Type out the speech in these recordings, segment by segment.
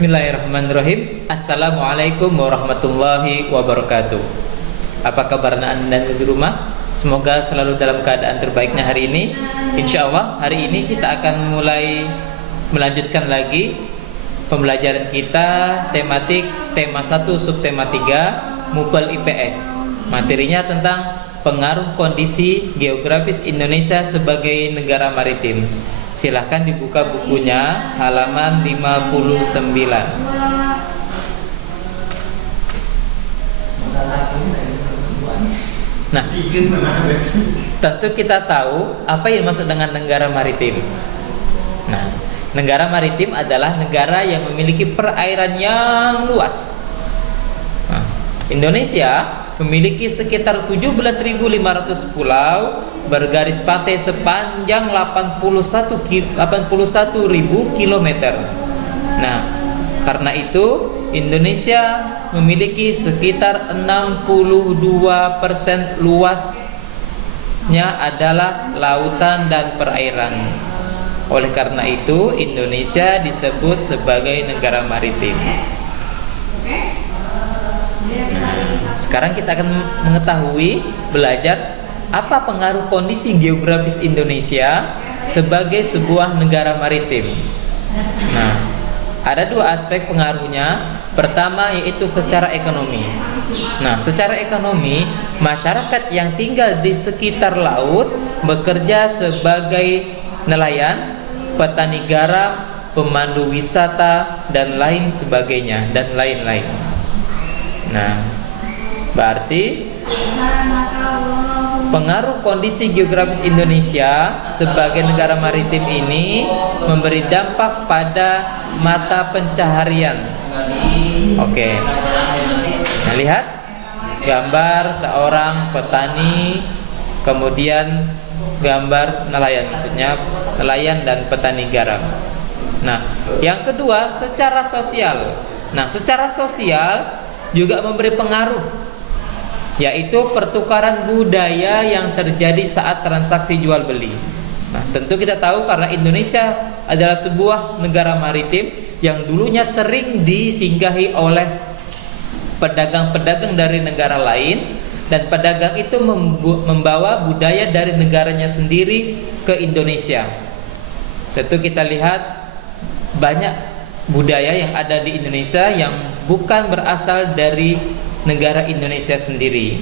Bismillahirrahmanirrahim. Assalamualaikum warahmatullahi wabarakatuh. Apa kabar Anda di rumah? Semoga selalu dalam keadaan terbaiknya hari ini. Insya Allah hari ini kita akan mulai melanjutkan lagi pembelajaran kita tematik tema 1 subtema 3 MUPEL IPS. Materinya tentang pengaruh kondisi geografis Indonesia sebagai negara maritim. Silahkan dibuka bukunya halaman 59. Nah, tentu kita tahu apa yang maksud dengan negara maritim. Nah, negara maritim adalah negara yang memiliki perairan yang luas. Nah, Indonesia memiliki sekitar 17.500 pulau bergaris pantai sepanjang 81.000 km. Nah, karena itu Indonesia memiliki sekitar 62% luasnya adalah lautan dan perairan. Oleh karena itu Indonesia disebut sebagai negara maritim. Sekarang kita akan mengetahui, belajar apa pengaruh kondisi geografis Indonesia sebagai sebuah negara maritim. Nah, ada dua aspek pengaruhnya. Pertama yaitu secara ekonomi. Nah, secara ekonomi, masyarakat yang tinggal di sekitar laut bekerja sebagai nelayan, petani garam, pemandu wisata, dan lain sebagainya, dan lain-lain. Nah, berarti pengaruh kondisi geografis Indonesia sebagai negara maritim ini memberi dampak pada mata pencaharian. Oke. Nah, lihat gambar seorang petani, kemudian gambar nelayan, maksudnya nelayan dan petani garam. Nah, yang kedua secara sosial. Nah, secara sosial juga memberi pengaruh, yaitu pertukaran budaya yang terjadi saat transaksi jual beli. Nah, tentu kita tahu karena Indonesia adalah sebuah negara maritim yang dulunya sering disinggahi oleh pedagang-pedagang dari negara lain, dan pedagang itu membawa budaya dari negaranya sendiri ke Indonesia. Tentu kita lihat banyak budaya yang ada di Indonesia yang bukan berasal dari negara Indonesia sendiri.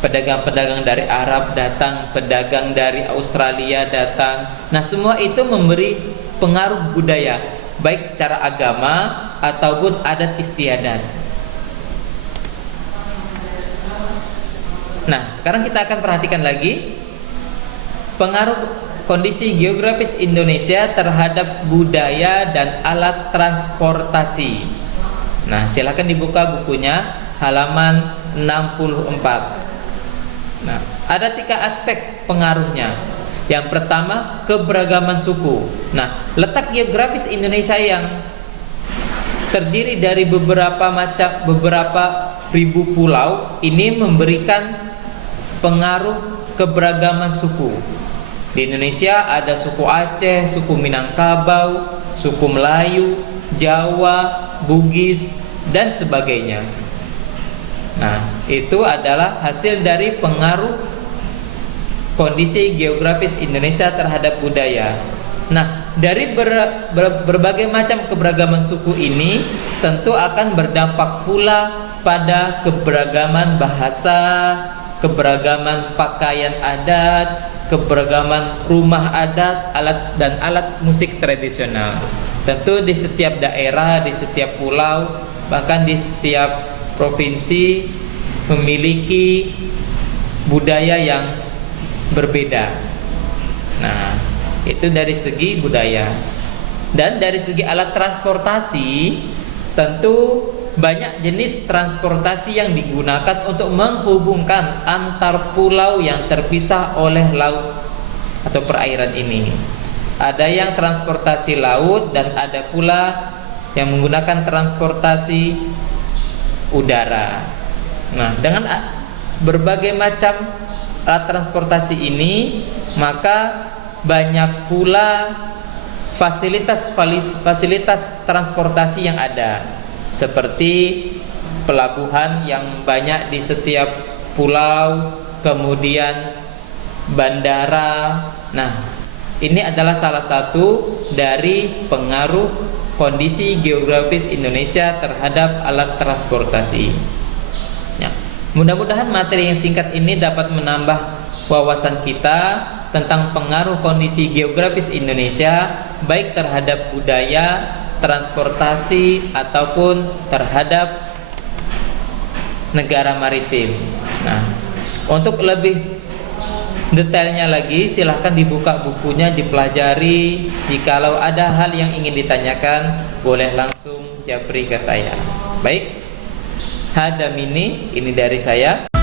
Pedagang-pedagang dari Arab datang, pedagang dari Australia datang. Nah, semua itu memberi pengaruh budaya, baik secara agama ataupun adat istiadat. Nah, sekarang kita akan perhatikan lagi pengaruh kondisi geografis Indonesia terhadap budaya dan alat transportasi. Nah, silakan dibuka bukunya halaman 64. Nah, ada 3 aspek pengaruhnya. Yang pertama, keberagaman suku. Nah, letak geografis Indonesia yang terdiri dari beberapa ribu pulau ini memberikan pengaruh keberagaman suku. Di Indonesia ada suku Aceh, suku Minangkabau, suku Melayu, Jawa, Bugis, dan sebagainya. Nah, itu adalah hasil dari pengaruh kondisi geografis Indonesia terhadap budaya. Nah, dari berbagai macam keberagaman suku ini tentu akan berdampak pula pada keberagaman bahasa, keberagaman pakaian adat, keberagaman rumah adat, alat musik tradisional. Tentu di setiap daerah, di setiap pulau, bahkan di setiap provinsi memiliki budaya yang berbeda. Nah, itu dari segi budaya. Dan dari segi alat transportasi, tentu banyak jenis transportasi yang digunakan untuk menghubungkan antar pulau yang terpisah oleh laut atau perairan ini. Ada yang transportasi laut dan ada pula yang menggunakan transportasi udara. Nah, dengan berbagai macam alat transportasi ini, maka banyak pula fasilitas transportasi yang ada, seperti pelabuhan yang banyak di setiap pulau, kemudian bandara. Nah, ini adalah salah satu dari pengaruh kondisi geografis Indonesia terhadap alat transportasi. Ya. Mudah-mudahan materi yang singkat ini dapat menambah wawasan kita tentang pengaruh kondisi geografis Indonesia baik terhadap budaya, transportasi ataupun terhadap negara maritim. Nah, untuk lebih detailnya lagi silahkan dibuka bukunya, dipelajari. Jikalau ada hal yang ingin ditanyakan, boleh langsung japri ke saya. Baik, hadam ini dari saya.